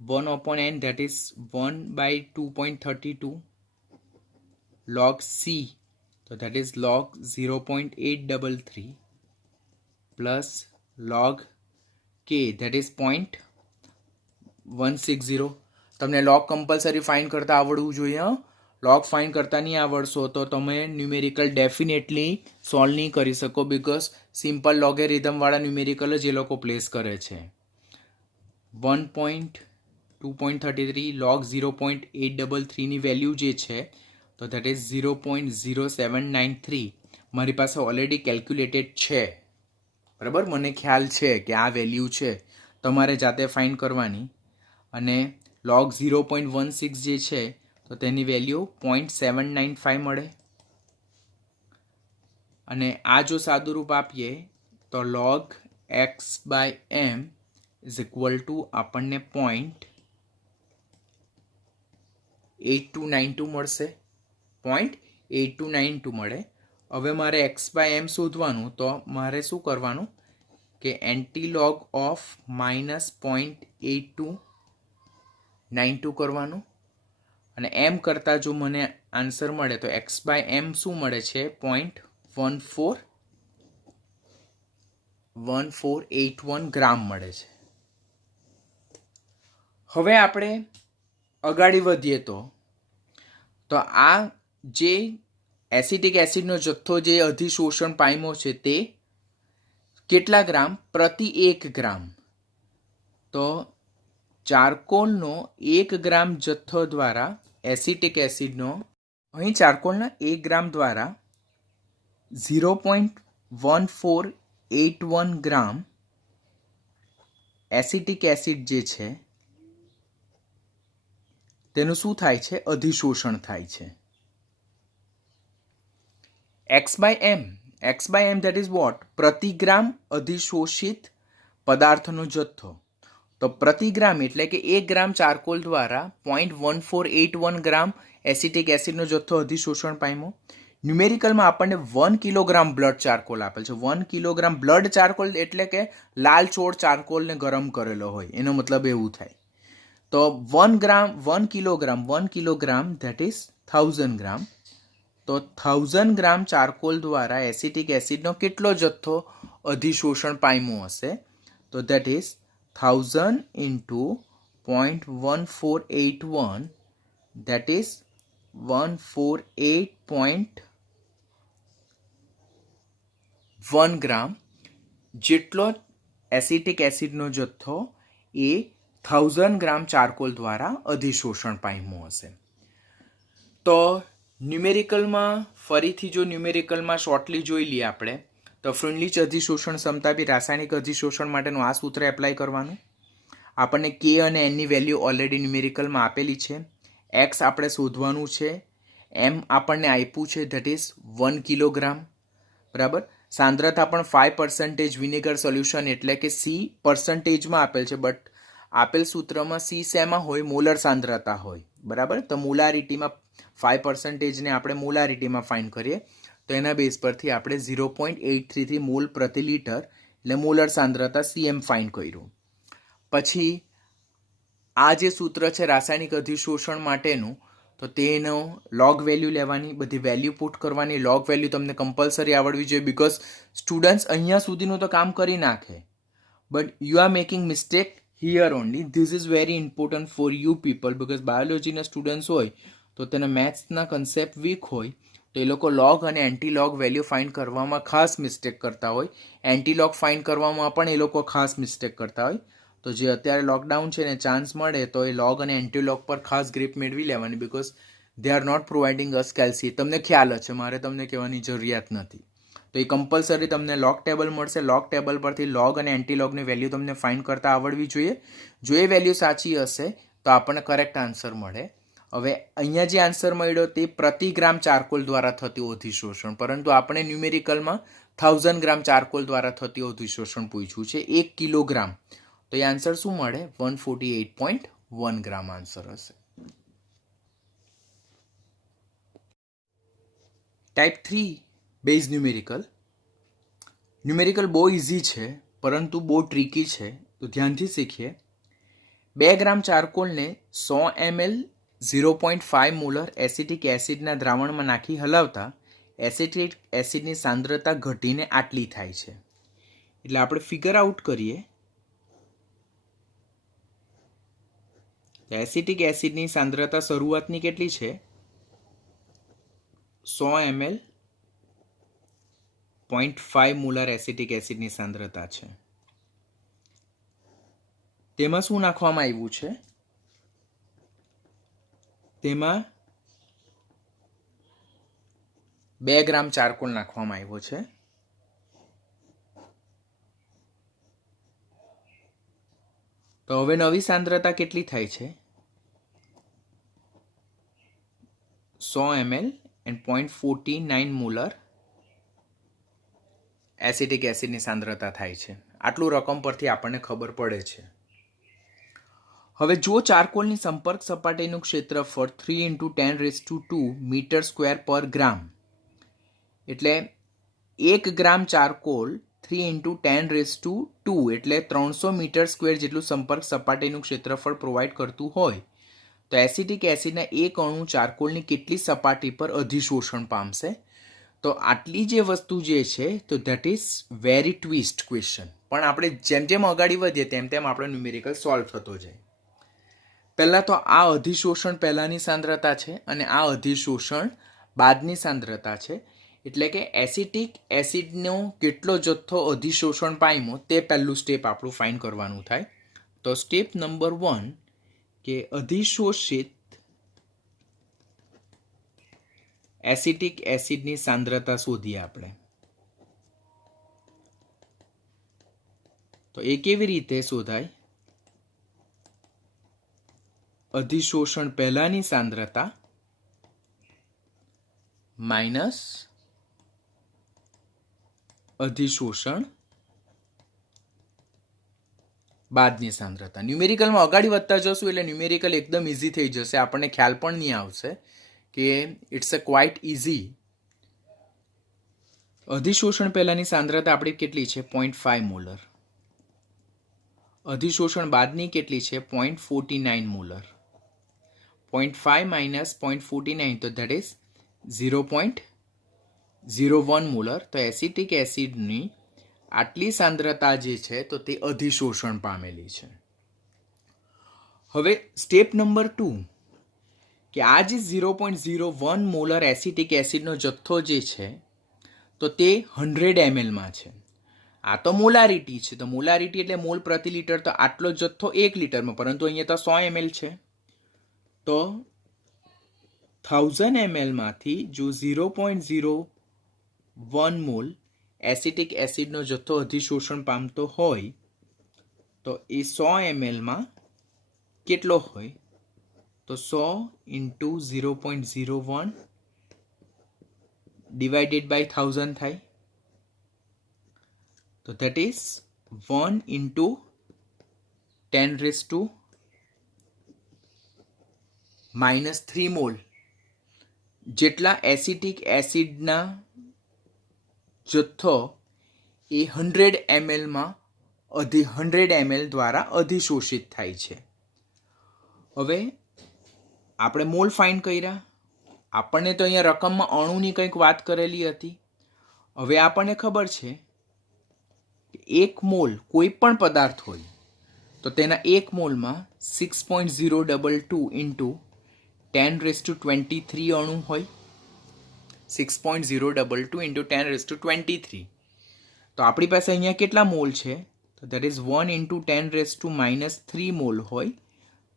1/n, that is 1/2.32, log c, so that is log 0.833, plus log k, that is 0.160. તમને log compulsory fine કરતા આવડવું જોઈએ. log fine કરતા નહીં આવડશો તો તમે ન્યુમેરિકલ ડેફિનેટલી સોલ્વ નહીં કરી શકો, બિકોઝ સિમ્પલ લોગેરિધમવાળા ન્યુમેરિકલ જ એ લોકો પ્લેસ કરે છે. 1.2.33 log 0.833 ની વેલ્યુ જે છે તો દેટ ઇઝ 0.0793. મારી પાસે ઓલરેડી કેલ્ક્યુલેટેડ છે. બરાબર, મને ખ્યાલ છે કે આ વેલ્યુ છે, તમારે જાતે ફાઇન કરવાની. અને log 0.16 જે છે તો તેની વેલ્યુ 0.795 મળે. અને આ જો સાદુરૂપ આપીએ તો log x/m is equal two આપણને 0.8292 મળશે. 0.8292 મળે. હવે મારે x/m શોધવાનું, તો મારે શું કરવાનું કે એન્ટીલોગ ઓફ -0.8292 કરવાનું. અને એમ કરતાં જો મને આન્સર મળે તો x/m શું મળે છે? 0.1481 ગ્રામ મળે છે. હવે આપણે અગાડી વધીએ તો આ જે એસિટિક એસિડનો જથ્થો જે અધિશોષણ પામ્યો છે તે કેટલા ગ્રામ પ્રતિ 1 ગ્રામ? તો ચારકોલનો 1 ગ્રામ જથ્થો દ્વારા એસિટિક એસિડનો, અહીં ચારકોલના 1 ગ્રામ દ્વારા 0.1481 ગ્રામ એસિટિક એસિડ જે છે તેનું શું થાય છે? અધિશોષણ થાય છે. x/m x by m that is what? પ્રતિ ગ્રામ અધિશોષિત પદાર્થનો જથ્થો. તો પ્રતિ ગ્રામ એટલે કે 1 ગ્રામ ચારકોલ દ્વારા 0.1481 ગ્રામ એસિટિક એસિડનો જથ્થો અધિશોષણ પામ્યો. ન્યુમેરિકલમાં આપણને 1 કિલોગ્રામ બ્લડ ચારકોલ આપેલ છે. 1 કિલોગ્રામ બ્લડ ચારકોલ એટલે કે લાલ ચોળ ચારકોલને ગરમ કરેલો હોય, એનો મતલબ એવું થાય. તો 1 કિલોગ્રામ ધેટ ઇઝ 1000 ગ્રામ. તો 1000 ગ્રામ ચારકોલ દ્વારા એસિટિક એસિડનો કેટલો જથ્થો અધિશોષણ પામ્યો હશે? તો that is 1000 into 0.1481, that is 148.1 ગ્રામ જેટલો એસિટિક એસિડનો જથ્થો એ 1000 ગ્રામ ચારકોલ દ્વારા અધિશોષણ પામ્યો હશે. તો ન્યુમેરિકલમાં ફરીથી જો ન્યુમેરિકલમાં શોર્ટલી જોઈ લઈએ આપણે, તો ફ્રુનલીચ અધિશોષણ ક્ષમતા બી રાસાયણિક અધિશોષણ માટેનું આ સૂત્ર એપ્લાય કરવાનું. આપણને કે અને એનની વેલ્યુ ઓલરેડી ન્યુમેરિકલમાં આપેલી છે. એક્સ આપણે શોધવાનું છે. એમ આપણને આપ્યું છે ધેટ ઇઝ 1 કિલોગ્રામ, બરાબર. સાંદ્રતા પણ 5% વિનેગર સોલ્યુશન એટલે કે સી પર્સન્ટેજમાં આપેલ છે, બટ આપેલ સૂત્રમાં સી શેમાં હોય? મોલર સાંદ્રતા હોય, બરાબર. તો મોલારિટીમાં 5%ને આપણે મોલારિટીમાં ફાઇન્ડ કરીએ તો એના બેઝ પરથી આપણે 0.833 મોલ પ્રતિ લિટર એટલે મોલર સાંદ્રતા સીએમ ફાઇન્ડ કર્યું. પછી આ જે સૂત્ર છે રાસાયણિક અધિશોષણ માટેનું, તો તેનો લોગ વેલ્યુ લેવાની, બધી વેલ્યુ પુટ કરવાની. લોગ વેલ્યુ તમને કમ્પલસરી આવડવી જોઈએ, બિકોઝ સ્ટુડન્ટ્સ અહીંયા સુધીનું તો કામ કરી નાખે, but you are making mistake here only. This is very important for you people, because બાયોલોજીના સ્ટુડન્ટ્સ હોય તો તેના મેથ્સના કન્સેપ્ટ વીક હોય, તો એ લોકો લોગ અને એન્ટી લોગ વેલ્યુ ફાઇન્ડ કરવામાં ખાસ મિસ્ટેક કરતા હોય. એન્ટી લોગ ફાઇન્ડ કરવામાં પણ એ લોકો ખાસ મિસ્ટેક કરતા હોય. તો જે અત્યારે લોકડાઉન છે ને ચાન્સ મળે તો એ લોગ અને એન્ટી લોગ પર ખાસ ગ્રીપ મેળવી લેવાની, because they are not providing us calci. તમને ખ્યાલ છે, મારે તમને કહેવાની જરૂરિયાત નથી. તો એ કમ્પલસરી તમને લોગ ટેબલ મળશે. લોગ ટેબલ પરથી લોગ અને એન્ટી લોગની વેલ્યુ તમને ફાઇન્ડ કરતા આવડવી જોઈએ. જો એ વેલ્યુ સાચી હશે તો આપણને કરેક્ટ આન્સર મળે. હવે અહીંયા જે આન્સર મળ્યો તે પ્રતિ ગ્રામ ચારકોલ દ્વારા થતું અધિશોષણ, પરંતુ આપણે ન્યુમેરિકલમાં 1000 ગ્રામ ચારકોલ દ્વારા થતું અધિશોષણ પૂછ્યું છે 1 કિલોગ્રામ. તો એ આન્સર શું મળે? 148.1 ગ્રામ આન્સર હશે. Type 3 base numerical. ન્યુમેરિકલ બહુ ઇઝી છે પરંતુ બહુ ટ્રિકી છે, તો ધ્યાનથી શીખીએ. 2 ગ્રામ ચારકોલને 100 ml 0.5 મોલર એસિટિક એસિડના દ્રાવણમાં નાખી હલાવતા એસિટિક એસિડની સાંદ્રતા ઘટીને આટલી થાય છે. એટલે આપણે ફિગર આઉટ કરીએ. એસિટિક એસિડની સાંદ્રતા શરૂઆતની કેટલી છે? 100 ml 0.5 મોલર એસિટિક એસિડની સાંદ્રતા છે. તેમાં શું નાખવામાં આવ્યું છે? તેમાં 2 ગ્રામ ચારકોલ નાખવામાં આવ્યો છે. તો હવે નવી સાંદ્રતા કેટલી થાય છે? 100 ml and 0.49 મોલર એસિટિક એસિડની સાંદ્રતા થાય છે. આટલું રકમ પરથી આપણને ખબર પડે છે. હવે જો ચારકોલની સંપર્ક સપાટીનું ક્ષેત્રફળ 3 × 10⁻² મીટર સ્ક્વેર પર ગ્રામ, એટલે 1 ગ્રામ ચારકોલ 3 × 10⁻² એટલે 300 મીટર સ્ક્વેર જેટલું સંપર્ક સપાટીનું ક્ષેત્રફળ પ્રોવાઈડ કરતું હોય, તો એસિટિક એસિડના એક અણુ ચારકોલની કેટલી સપાટી પર અધિશોષણ પામશે? તો આટલી જે વસ્તુ જે છે તો that is very twist question. પણ આપણે જેમ જેમ આગળ વધીએ તેમ તેમ આપણો ન્યુમેરિકલ સોલ્વ થતો જાય. પહેલાં તો આ અધિશોષણ પહેલાંની સાંદ્રતા છે અને આ અધિશોષણ બાદની સાંદ્રતા છે. એટલે કે એસિટિક એસિડનો કેટલો જથ્થો અધિશોષણ પામ્યો તે પહેલું સ્ટેપ આપણું ફાઇન્ડ કરવાનું થાય. તો સ્ટેપ નંબર 1 કે અધિશોષિત એસિટિક એસિડની સાંદ્રતા શોધીએ આપણે. તો એ કેવી રીતે શોધાય? અધિશોષણ પહેલાની સાંદ્રતા માઇનસ અધિશોષણ બાદની સાંદ્રતા. ન્યુમેરિકલમાં અગાડી વધતા જશું એટલે ન્યુમેરિકલ એકદમ ઇઝી થઈ જશે, આપણને ખ્યાલ પણ નહીં આવશે કે ઇટ્સ અ ક્વાઇટ ઇઝી. અધિશોષણ પહેલાંની સાંદ્રતા આપણી કેટલી છે? 0.5 મોલર. અધિશોષણ બાદની કેટલી છે? 0.49 મોલર. 0.5 માઇનસ 0.49 તો ધેટ ઇઝ 0.01 મોલર. તો એસિટિક એસિડની આટલી સાંદ્રતા જે છે તો તે અધિશોષણ પામેલી છે. હવે સ્ટેપ નંબર 2 કે આ જે 0.01 મોલર એસિટિક એસિડનો જથ્થો જે છે તો તે 100 ml છે. આ તો મોલારિટી છે, તો મોલારિટી એટલે મોલ પ્રતિ લીટર, તો આટલો જથ્થો 1 લીટરમાં, પરંતુ અહીંયા તો 100 ml છે. તો 1000 ml માંથી જો 0.01 મોલ એસિટિક એસિડનો જથ્થો અધિશોષણ પામતો હોય તો એ 100 ml માં કેટલો હોય? તો 100 ઇન્ટુ 0.01 ડિવાઇડેડ બાય 1000 થાય. તો ધેટ ઇઝ 1 ઇન્ટુ 10⁻³ મોલ જેટલા એસિટિક એસિડના જથ્થો એ 100 ml માં 100 ml દ્વારા અધિશોષિત થાય છે. હવે આપણે મોલ ફાઇન્ડ કર્યા. આપણને તો અહીંયા રકમમાં અણુની કંઈક વાત કરેલી હતી. હવે આપણને ખબર છે કે 1 મોલ કોઈ પણ પદાર્થ હોય તો તેના 1 મોલમાં 6.022 ઇન્ટુ 10⁻23 અણુ હોય. 6.022 ઇન્ટુ 10⁻23. તો આપણી પાસે અહીંયા કેટલા મોલ છે? તો દેટ ઇઝ 1 ઇન્ટુ 10⁻³ મોલ હોય.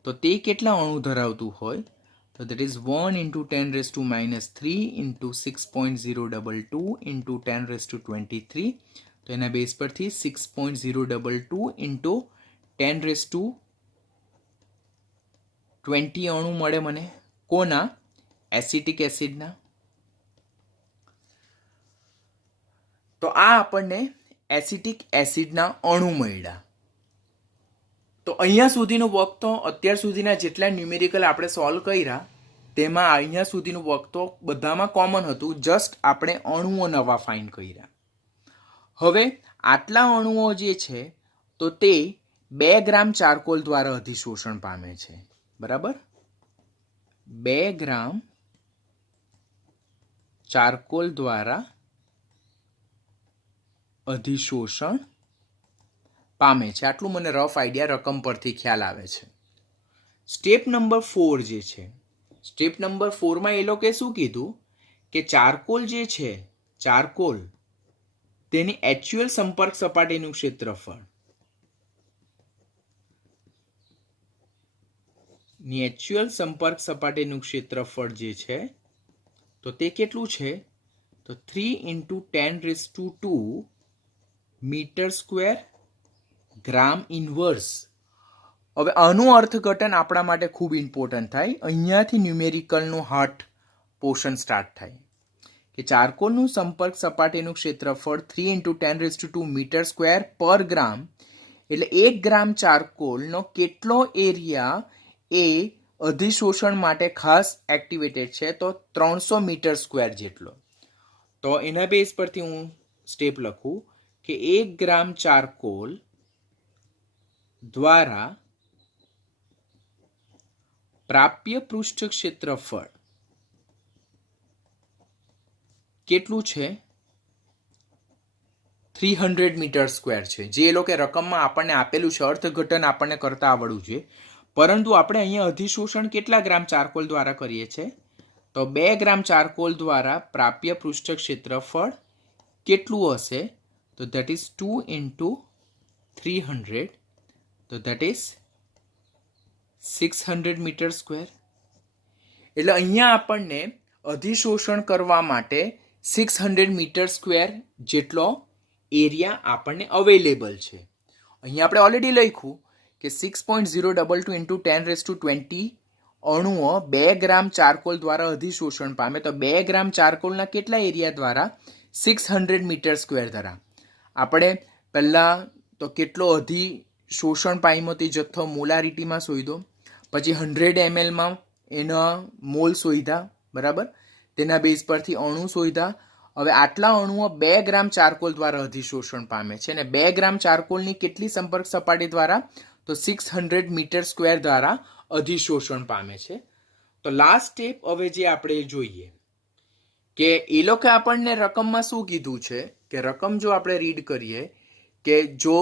તો તે કેટલા અણુ ધરાવતું હોય? તો that is 1 into 10⁻³ into 6.022 into 10⁻23. તો એના બેઝ પરથી 6.022 ઇન્ટુ 10⁻20 અણુ મળે મને. કોના? એસિટિક એસિડના. તો આ આપણને એસિટિક એસિડના અણુ મળ્યા. તો અહીંયા સુધીનું વર્ક તો અત્યાર સુધીના જેટલા ન્યુમેરિકલ આપણે સોલ્વ કર્યા તેમાં અહીંયા સુધીનું વર્ક તો બધામાં કોમન હતું, જસ્ટ આપણે અણુઓ નવા ફાઇન્ડ કર્યા. હવે આટલા અણુઓ જે છે તો તે 2 ગ્રામ ચારકોલ દ્વારા અધિશોષણ પામે છે. બરાબર? 2 ગ્રામ ચારકોલ દ્વારા અધિશોષણ પામે છે. આટલું મને રફ આઈડિયા રકમ પરથી ખ્યાલ આવે છે. સ્ટેપ નંબર 4 જે છે, સ્ટેપ નંબર 4માં એ લોકોએ શું કીધું કે ચારકોલ જે છે, ચારકોલ તેની એક્ચ્યુઅલ સંપર્ક સપાટીનું ક્ષેત્રફળ સંપર્ક સપાટીનું ક્ષેત્રફળ જે છે તો તે કેટલું છે? તો 3 ઇન્ટુ 10⁻² મીટર સ્ક્વેર ગ્રામ ઇન્વર્સ. હવે આનું અર્થઘટન આપણા માટે ખૂબ ઇમ્પોર્ટન્ટ થાય. અહીંયાથી ન્યુમેરિકલનું હાર્ટ પોર્શન સ્ટાર્ટ થાય કે ચારકોલનું સંપર્ક સપાટીનું ક્ષેત્રફળ 3 ઇન્ટુ 10⁻² મીટર સ્ક્વેર પર ગ્રામ, એટલે 1 ગ્રામ ચારકોલનો કેટલો એરિયા એ અધિશોષણ માટે ખાસ એક્ટિવેટેડ છે? તો 300 મીટર સ્ક્વેર જેટલો. તો એના બેઝ પરથી હું સ્ટેપ લખું કે 1 ગ્રામ ચારકોલ દ્વારા પ્રાપ્ય પૃષ્ઠ ક્ષેત્રફળ કેટલું છે? 300 મીટર સ્ક્વેર છે. જે એ લોકો રકમમાં આપણને આપેલું છે, અર્થઘટન આપણને કરતા આવડવું છે. પરંતુ આપણે અહીંયા અધિશોષણ કેટલા ગ્રામ ચારકોલ દ્વારા કરીએ છીએ? તો 2 ગ્રામ ચારકોલ દ્વારા પ્રાપ્ય પૃષ્ઠ ક્ષેત્રફળ કેટલું હશે? તો દેટ ઇઝ 2 ઇન્ટુ 300. તો દેટ ઇઝ 600 મીટર સ્ક્વેર. એટલે અહીંયા આપણને અધિશોષણ કરવા માટે 600 મીટર સ્ક્વેર જેટલો એરિયા આપણને અવેલેબલ છે. અહીંયા આપણે ઓલરેડી લખ્યું કે 6.022 ઇન્ટુ 10⁻20 અણુઓ 2 ગ્રામ ચારકોલ દ્વારા અધિશોષણ પામે. તો 2 ગ્રામ ચારકોલના કેટલા એરિયા દ્વારા? 600 મીટર સ્ક્વેર દ્વારા. આપણે પહેલાં તો કેટલો અધિશોષણ પામ્યો તે જથ્થો મોલારિટીમાં શોધ્યો, પછી 100 mlમાં એના મોલ શોધ્યા, બરાબર, તેના બેઝ પરથી અણુ શોધ્યા. હવે આટલા અણુઓ 2 ગ્રામ ચારકોલ દ્વારા અધિશોષણ પામે છે, અને 2 ગ્રામ ચારકોલની કેટલી સંપર્ક સપાટી દ્વારા? તો 600 મીટર સ્ક્વેર દ્વારા અધિશોષણ પામે છે. તો લાસ્ટ સ્ટેપ હવે જે આપણે જોઈએ કે એ લોકો આપણને રકમમાં શું કીધું છે કે રકમ જો આપણે રીડ કરીએ કે જો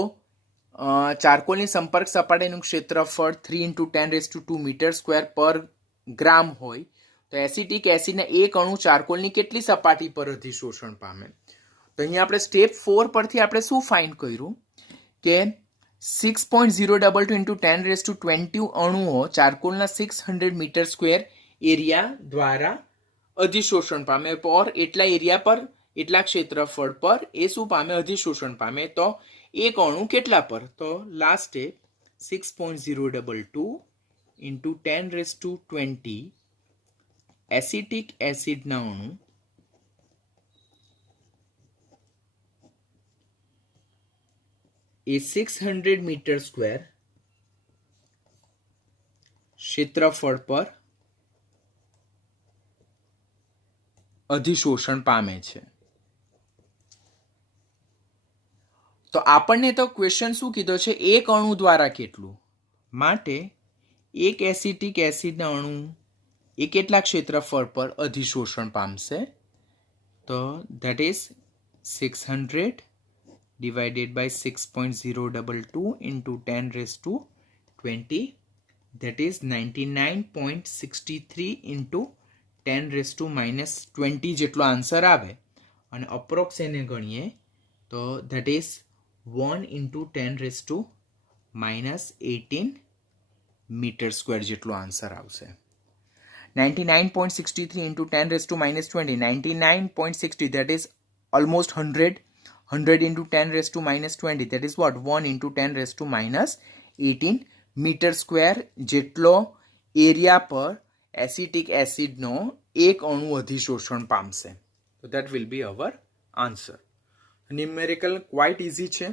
ચારકોલની સંપર્ક સપાટીનું ક્ષેત્રફળ 3 × 10⁻² મીટર સ્ક્વેર પર ગ્રામ હોય તો એસિટિક એસિડના એક અણુ ચારકોલની કેટલી સપાટી પર અધિશોષણ પામે? તો અહીંયા આપણે સ્ટેપ 4 પરથી આપણે શું ફાઇન્ડ કર્યું કે 6.022 × 10⁻20 અણુઓ ચારકોલના 600 મીટર સ્ક્વેર એરિયા દ્વારા અધિશોષણ પામે, પર એટલા એરિયા પર એટલા ક્ષેત્રફળ પર એ શું પામે? અધિશોષણ પામે. તો એક અણુ કેટલા પર? તો લાસ્ટ સ્ટેપ 6.022 × 10⁻20 એસિટિક એસિડના અણુ એ 600 મીટર સ્ક્વેર ક્ષેત્રફળ પર અધિશોષણ પામે છે. તો આપણને તો ક્વેશ્ચન શું કીધો છે? એક અણુ દ્વારા કેટલું, માટે એક એસિટિક એસિડના અણુ એ કેટલા ક્ષેત્રફળ પર અધિશોષણ પામશે? તો that is 600 divided by 6.022 into 10⁻20, that is 99.63 into 10⁻⁻20 જેટલો આન્સર આવે, અને અપ્રોક્સ એને ગણીએ તો that is 1 into 10⁻⁻18 metre square જેટલો આન્સર આવશે. 99.63 into 10⁻⁻20, 99.60, that is almost 100. 100 into 10⁻⁻20, that is what? 1 into 10⁻⁻18 metre square જેટલો એરિયા પર એસિટિક એસિડનો એક અણુ અધિશોષણ પામશે. તો that will be hour answer. Numerical quite easy છે.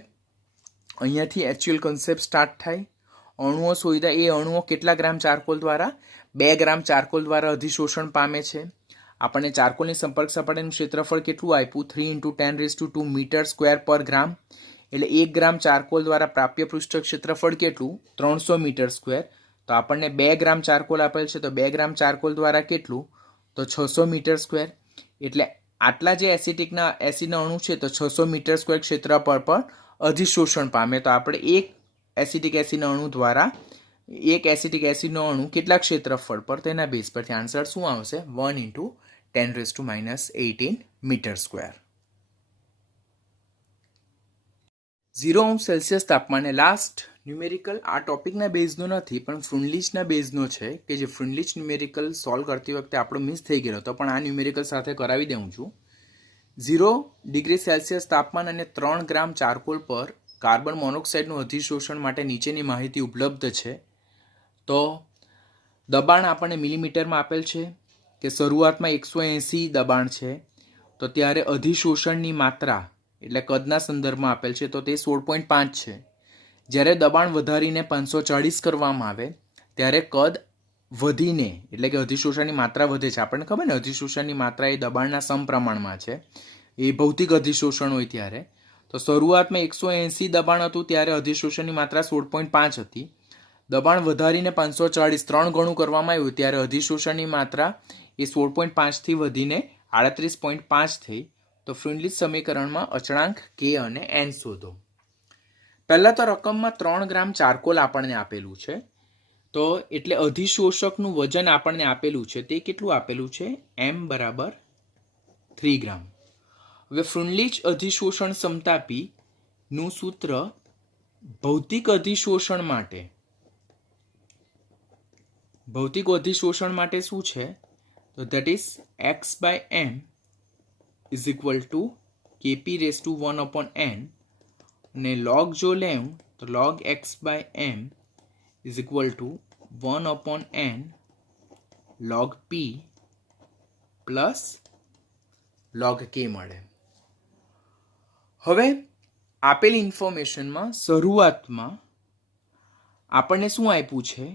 અહીંયાથી એક્ચ્યુઅલ કન્સેપ્ટ સ્ટાર્ટ થાય. અણુઓ શોધ્યા, એ અણુઓ કેટલા ગ્રામ ચારકોલ દ્વારા? 2 ગ્રામ ચારકોલ દ્વારા અધિશોષણ પામે છે. આપણને ચારકોલની સંપર્ક સપાટીનું ક્ષેત્રફળ કેટલું આપ્યું? 3 × 10⁻² મીટર સ્ક્વેર પર ગ્રામ. એટલે 1 ગ્રામ ચારકોલ દ્વારા પ્રાપ્ય પૃષ્ઠ ક્ષેત્રફળ કેટલું? 300 મીટર સ્ક્વેર. તો આપણને 2 ગ્રામ ચારકોલ આપેલ છે, તો 2 ગ્રામ ચારકોલ દ્વારા કેટલું? તો 600 મીટર સ્ક્વેર. એટલે આટલા જે એસિટિકના એસિડના અણુ છે તો 600 મીટર સ્ક્વેર ક્ષેત્રફળ પર અધિશોષણ પામે. તો આપણે એક એસિટિક એસિડના અણુ દ્વારા એક એસિટિક એસિડનો અણુ કેટલા ક્ષેત્રફળ પર, તેના બેઝ પરથી આન્સર શું આવશે? 1 × 10⁻⁻18 મીટર સ્ક્વેર. 0°C તાપમાને લાસ્ટ ન્યુમેરિકલ આ ટોપિકના બેઝનો નથી પણ ફ્રુન્લિચના બેઝનો છે, કે જે ફ્રુન્લિચ ન્યુમેરિકલ સોલ્વ કરતી વખતે આપણો મિસ થઈ ગયો હતો, પણ આ ન્યુમેરિકલ સાથે કરાવી દઉં છું. 0°C તાપમાન અને 3 ગ્રામ ચારકોલ પર કાર્બન મોનોક્સાઇડનું અધિશોષણ માટે નીચેની માહિતી ઉપલબ્ધ છે. તો દબાણ આપણને મિલીમીટરમાં આપેલ છે કે શરૂઆતમાં 180 દબાણ છે, તો ત્યારે અધિશોષણની માત્રા એટલે કદના સંદર્ભમાં આપેલ છે તો તે 16.5 છે. જ્યારે દબાણ વધારીને 540 કરવામાં આવે ત્યારે કદ વધીને એટલે કે અધિશોષણની માત્રા વધે છે. આપણને ખબર ને અધિશોષણની માત્રા એ દબાણના સમપ્રમાણમાં છે, એ ભૌતિક અધિશોષણ હોય ત્યારે. તો શરૂઆતમાં 180 દબાણ હતું ત્યારે અધિશોષણની માત્રા 16.5 હતી. દબાણ વધારીને 540 3 ગણું કરવામાં આવ્યું ત્યારે અધિશોષણની માત્રા એ 16.5 થી વધીને 38.5 થઈ. તો ફ્રુન્લિચ સમીકરણમાં અચળાંક કે અને એન શોધો. પહેલાં તો રકમમાં 3 ગ્રામ ચારકોલ આપણને આપેલું છે, તો એટલે અધિશોષકનું વજન આપણને આપેલું છે તે કેટલું આપેલું છે? m બરાબર 3 ગ્રામ. હવે ફ્રુન્લિચ અધિશોષણ ક્ષમતા P નું સૂત્ર ભૌતિક અધિશોષણ માટે શું છે? તો that is x/m is equal two Kp⁻1/n, અને log જો લેવું તો log x/m is equal two 1/n log p plus log k મળે. હવે આપેલ ઇન્ફોર્મેશનમાં શરૂઆતમાં આપણને શું આપ્યું છે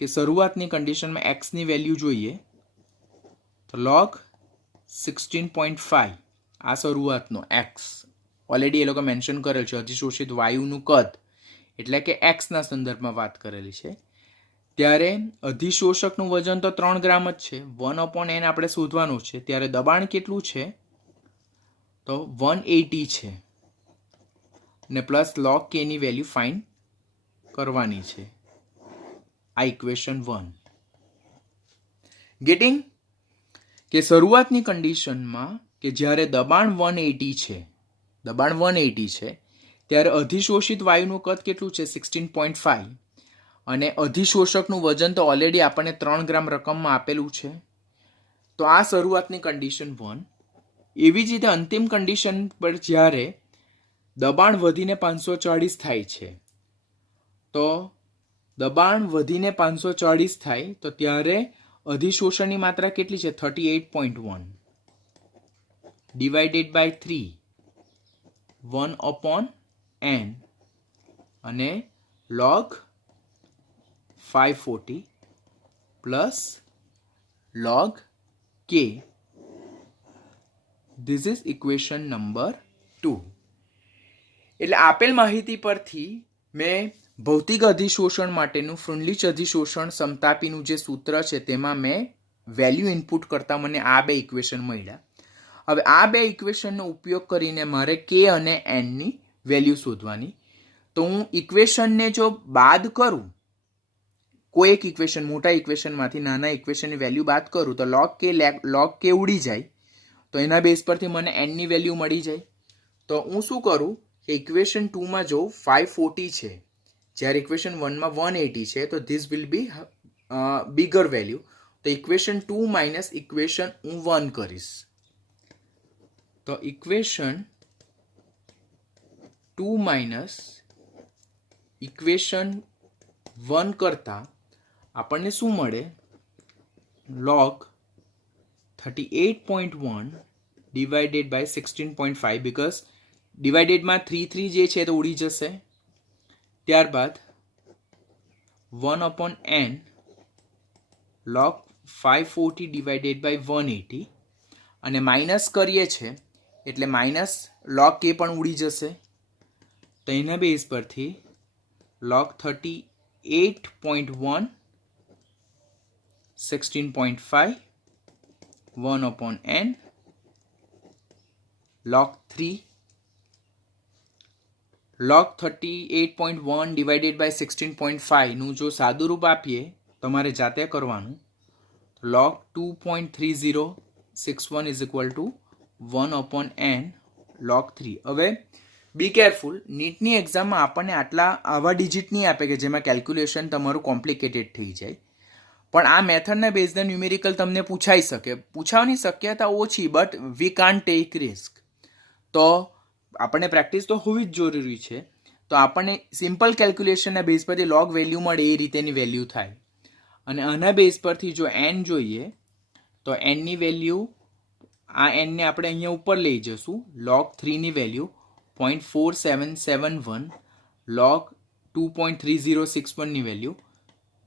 કે શરૂઆતની કન્ડિશનમાં એક્સની વેલ્યુ જોઈએ તો log 16.5 આ શરૂઆતનો એક્સ ઓલરેડી એ લોકો મેન્શન કરેલ છે. અધિશોષિત વાયુનું કદ એટલે કે એક્સના સંદર્ભમાં વાત કરેલી છે. ત્યારે અધિશોષકનું વજન તો 3 ગ્રામ જ છે. 1/n આપણે શોધવાનું છે. ત્યારે દબાણ કેટલું છે તો 180 છે ને પ્લસ log k ની વેલ્યુ ફાઇન્ડ કરવાની છે. આ ઇક્વેશન 1 ગેટિંગ કે શરૂઆતની કન્ડિશનમાં કે જ્યારે દબાણ 180 છે ત્યારે અધિશોષિત વાયુનું કદ કેટલું છે 16.5 અને અધિશોષકનું વજન તો ઓલરેડી આપણને 3 ગ્રામ રકમમાં આપેલું છે. તો આ શરૂઆતની કન્ડિશન 1. એવી જ રીતે અંતિમ કન્ડિશન પર જ્યારે દબાણ વધીને 540 થાય છે તો દબાણ વધીને 540 થાય તો ત્યારે અધિશોષણની માત્રા કેટલી છે 38.1 ડિવાઇડેડ બાય 3 1/n અને log 540 plus log k. This is equation number 2. એટલે આપેલ માહિતી પરથી મેં ભૌતિક અધિશોષણ માટેનું ફ્રુન્લિચ અધિશોષણ સમતાપીનું જે સૂત્ર છે તેમાં મેં વેલ્યુ ઇનપુટ કરતાં મને આ બે ઇક્વેશન મળ્યા. હવે આ બે ઇક્વેશનનો ઉપયોગ કરીને મારે કે અને એનની વેલ્યુ શોધવાની. તો હું ઇક્વેશનને જો બાદ કરું, કોઈ એક ઇક્વેશન મોટા ઇક્વેશનમાંથી નાના ઇક્વેશનની વેલ્યુ બાદ કરું તો log k ઉડી જાય. તો એના બેઝ પરથી મને એનની વેલ્યુ મળી જાય. તો હું શું કરું કે ઇક્વેશન 2માં જો 540 છે જ્યારે ઇક્વેશન 1માં 180 છે તો this will be bigger value. તો ઇક્વેશન 2 માઇનસ ઇક્વેશન હું 1 કરીશ. તો ઇક્વેશન 2 માઇનસ ઇક્વેશન 1 કરતાં આપણને શું મળે log 38.1 ડિવાઇડેડ બાય 16.5 બીકોઝ ડિવાઇડેડમાં 3 જે છે તો ઉડી જશે. ત્યારબાદ 1/n log 540 ડિવાઇડેડ બાય 180 અને માઇનસ કરીએ છે એટલે માઇનસ log k પણ ઉડી જશે. તો એના બેઝ પરથી log 38.1 16.5 1/n log 3 log 38.1 divided by 16.5 નું જો સાદું રૂપ આપીએ તમારે જાતે કરવાનું. log 2.3061 is equal two 1/n log 3. હવે બી કેરફુલ, નીટની એક્ઝામમાં આપણને આવા ડિજિટ નહીં આપે કે જેમાં કેલ્ક્યુલેશન તમારું કોમ્પ્લિકેટેડ થઈ જાય. પણ આ મેથડના બેઝના ન્યુમેરિકલ તમને પૂછાઈ શકે. પૂછાવાની શક્યતા ઓછી, but we can't take risk. તો આપણને પ્રેક્ટિસ તો હોવી જ જરૂરી છે. તો આપણને સિમ્પલ કેલ્ક્યુલેશનના બેઝ પરથી લોગ વેલ્યુ મળે એ રીતેની વેલ્યુ થાય. અને આના બેઝ પરથી જો એન જોઈએ તો એનની વેલ્યુ, આ એનને આપણે અહીંયા ઉપર લઈ જશું. log 3ની વેલ્યુ 0.4771, log 2.3061ની વેલ્યુ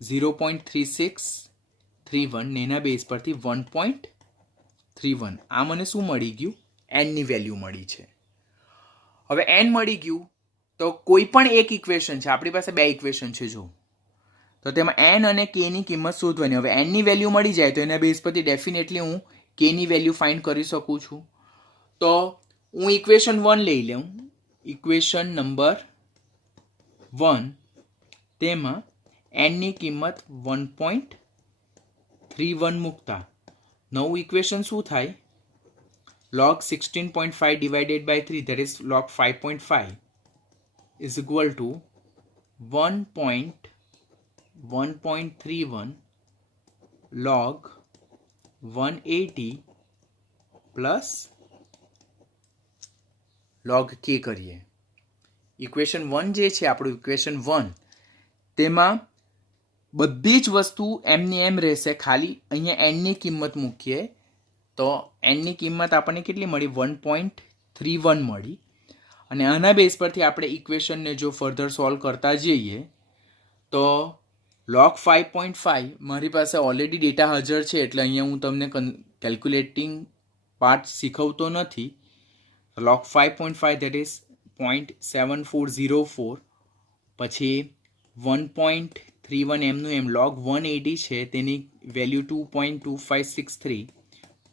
0.3631 ને એના બેઝ પરથી 1.31. આ મને શું મળી ગયું? એનની વેલ્યુ મળી છે. હવે એન મળી ગયું તો કોઈ પણ એક ઇક્વેશન છે, આપણી પાસે બે ઇક્વેશન છે જો, તો તેમાં એન અને કે ની કિંમત શોધવાની. હવે એનની વેલ્યુ મળી જાય તો એના બેઝ પરથી ડેફિનેટલી હું કે ની વેલ્યુ ફાઇન્ડ કરી શકું છું. તો હું ઇક્વેશન 1 લઈ લઉં, ઇક્વેશન નંબર 1, તેમાં એનની કિંમત 1.31 મૂકતા નવું ઇક્વેશન શું થાય? log 16.5 divided by 3, that is log 5.5 is equal to 1.31 log 180 plus log k કરીએ. ઇક્વેશન 1 જે છે આપણું ઇક્વેશન 1, તેમાં બધી જ વસ્તુ એમની એમ રહેશે, ખાલી અહીંયા એનની કિંમત મૂકીએ તો એનની કિંમત આપણને કેટલી મળી? 1.31 મળી. અને આના બેઝ પરથી આપણે ઇક્વેશનને જો ફર્ધર સોલ્વ કરતા જઈએ તો log 5.5 મારી પાસે ઓલરેડી ડેટા હાજર છે એટલે અહીંયા હું તમને કેલ્ક્યુલેટિંગ પાર્ટ શીખવતો નથી. log 5.5 that is 0.7404 પછી 1.31 એમનું એમ log 180 છે તેની વેલ્યુ 2.2563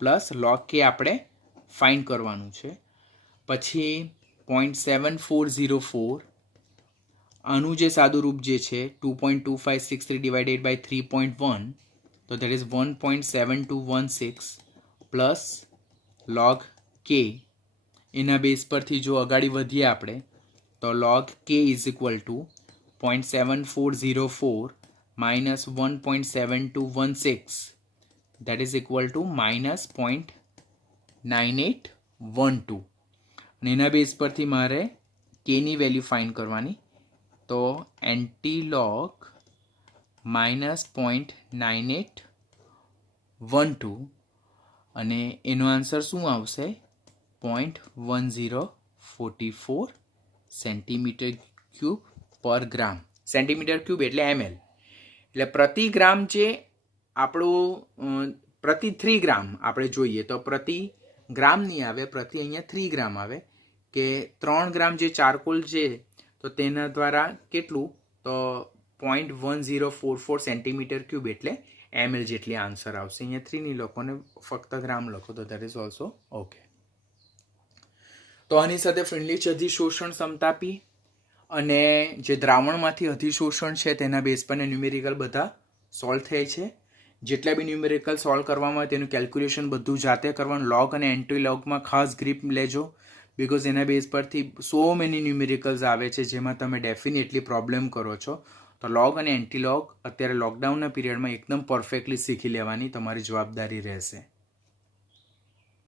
પ્લસ log k આપણે ફાઇન્ડ કરવાનું છે. પછી 0.7404 આનું જે સાદું રૂપ જે છે 2.2563 ડિવાઇડેડ બાય 3.1 તો that is 1.7216 plus log k. એના બેઝ પરથી જો આગળ વધીએ આપણે તો log k is equal two 0.7404 minus 1.7216 that is equal two minus 0.9812 અને એના બેઝ પરથી મારે કેની વેલ્યુ ફાઇન્ડ કરવાની તો એન્ટીલોગ માઇનસ 0.9812 અને એનો આન્સર શું આવશે 0.1044 સેન્ટીમીટર ક્યુબ પર ગ્રામ. સેન્ટીમીટર ક્યુબ એટલે ml એટલે પ્રતિ ગ્રામ જે આપણું પ્રતિ 3 ગ્રામ આપણે જોઈએ તો પ્રતિ ગ્રામ નહીં આવે, પ્રતિ અહીંયા 3 ગ્રામ આવે કે 3 ગ્રામ જે ચારકોલ છે તો તેના દ્વારા કેટલું તો 0.1044 સેન્ટીમીટર ક્યુબ એટલે ml જેટલી આન્સર આવશે. અહીંયા 3 નહીં લખો ને ફક્ત ગ્રામ લખો તો દેટ ઇઝ ઓલ્સો ઓકે. તો આની સાથે ફ્રેન્ડલી અધિશોષણ સમતાપી અને જે દ્રાવણમાંથી અધિશોષણ છે તેના બેઝ પર ન્યુમેરિકલ બધા સોલ્વ થાય છે. જેટલા બી ન્યુમેરિકલ સોલ્વ કરવામાં આવે તેનું કેલ્ક્યુલેશન બધું જાતે કરવાનું. લોગ અને એન્ટી લોગમાં ખાસ ગ્રીપ લેજો બિકોઝ એના બેઝ પરથી સો મેની ન્યુમેરિકલ્સ આવે છે જેમાં તમે ડેફિનેટલી પ્રોબ્લેમ કરો છો. તો લોગ અને એન્ટી લોગ અત્યારે લોકડાઉનના પીરિયડમાં એકદમ પરફેક્ટલી શીખી લેવાની તમારી જવાબદારી રહેશે.